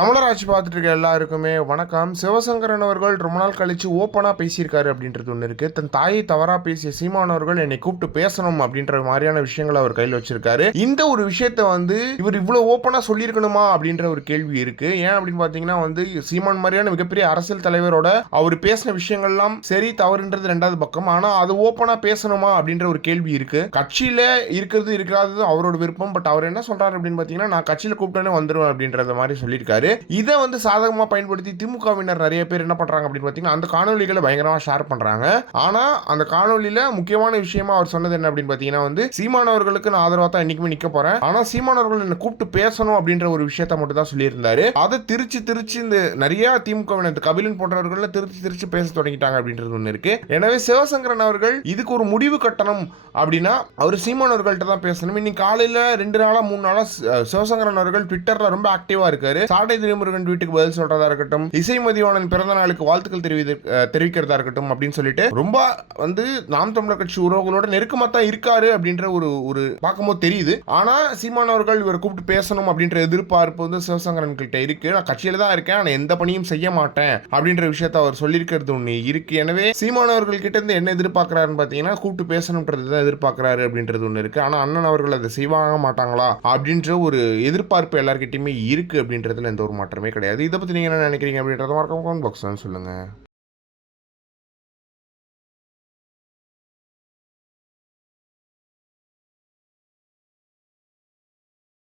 தமிழர் ஆட்சி பார்த்துட்டு இருக்க எல்லாருக்குமே வணக்கம். சிவசங்கரன் அவர்கள் ரொம்ப நாள் கழிச்சு ஓப்பனாக பேசியிருக்காரு அப்படின்றது ஒன்று இருக்குது தன் தாயை தவறாக பேசிய சீமான் அவர்கள் என்னை கூப்பிட்டு பேசணும் அப்படின்ற மாதிரியான விஷயங்களை அவர் கையில் வச்சிருக்காரு. இந்த ஒரு விஷயத்த வந்து இவர் இவ்வளோ ஓப்பனாக சொல்லியிருக்கணுமா அப்படின்ற ஒரு கேள்வி இருக்குது ஏன் அப்படின்னு பார்த்தீங்கன்னா வந்து சீமான் மாதிரியான மிகப்பெரிய அரசியல் தலைவரோட அவர் பேசின விஷயங்கள்லாம் சரி தவறுன்றது ரெண்டாவது பக்கம். ஆனால் அது ஓப்பனாக பேசணுமா அப்படின்ற ஒரு கேள்வி இருக்குது கட்சியில் இருக்கிறது இருக்காதது அவரோட விருப்பம் பட் அவர் என்ன சொல்கிறாரு அப்படின்னு பார்த்தீங்கன்னா நான் கட்சியில் கூப்பிட்டோன்னே வந்துடுவேன் அப்படின்றத மாதிரி சொல்லியிருக்காரு. இதை வந்து சாதகமாக பயன்படுத்தி திமுகவினர் நிறைய பேர் என்ன பண்றாங்க அப்படின்னு பார்த்தீங்கன்னா அந்த காணொலிகளை பயங்கரமாக ஷேர் பண்றாங்க. ஆனா அந்த காணொலியில முக்கியமான விஷயமா அவர் சொன்னது என்ன அப்படின்னு பார்த்தீங்கன்னா வந்து சீமானவர்களுக்கு நான் ஆதரவாக தான் என்னைக்குமே நிக்க போறேன். ஆனா சீமானவர்கள் என்ன கூப்பிட்டு பேசணும் அப்படின்ற ஒரு விஷயத்த மட்டும் தான் சொல்லியிருந்தாரு. அதை திருச்சி திருச்சி இந்த நிறைய திமுகவினர் இந்த கபிலன் போன்றவர்கள் திருச்சி திருச்சி பேச தொடங்கிட்டாங்க அப்படின்றது ஒன்று இருக்கு. எனவே சிவசங்கரன் அவர்கள் இதுக்கு ஒரு முடிவு கட்டணம் அப்படின்னா அவர் சீமானவர்கள்ட்ட தான் பேசணும். இன்னைக்கு காலையில ரெண்டு நாளா மூணு நாளா சிவசங்கரன் அவர்கள் ட்விட்டர்ல ரொம்ப ஆக்டிவா இருக்காரு. சாட்டை துரைமுருகன் வீட்டுக்கு பதில் சொல்றதா இருக்கட்டும் இசை மதிவாணன் பிறந்த நாளுக்கு வாழ்த்துக்கள் தெரிவி தெரிவிக்கிறதா இருக்கட்டும் அப்படின்னு சொல்லிட்டு ரொம்ப வந்து நாம் தமிழர் கட்சி உறவுகளோட நெருக்கமா தான் இருக்காரு அப்படின்ற ஒரு ஒரு பார்க்கும்போது தெரியுது. ஆனா சீமான் அவர்கள் இவரை கூப்பிட்டு பேசணும் அப்படின்ற எதிர்பார்ப்பு வந்து சிவசங்கரன் கிட்ட இருக்கு. நான் கட்சியில தான் இருக்கேன் நான் எந்த பணியும் செய்ய மாட்டேன் அப்படின்ற விஷயத்த அவர் சொல்லியிருக்கிறது ஒண்ணு இருக்கு. எனவே சீமான் அவர்கள் கிட்ட இருந்து என்ன எதிர்பார்க்கறாருன்னு பாத்தீங்கன்னா கூப்பிட்டு பேசணுன்றது தான் எதிர்பார்க்கறாரு அப்படின்றது ஒண்ணு இருக்கு. ஆனா அண்ணன் அவர்கள் அதை செய்வாங்க மாட்டாங்களா அப்படின்ற ஒரு எதிர்பார்ப்பு எல்லார்கிட்டயுமே இருக்கு அப்படின்றதுல எந்த ஒரு மாற்றமே கிடையாது. இதை பற்றி நீங்கள் என்ன நினைக்கிறீங்க அப்படின்றத மறக்காம கமெண்ட் பாக்ஸ் சொல்லுங்கள்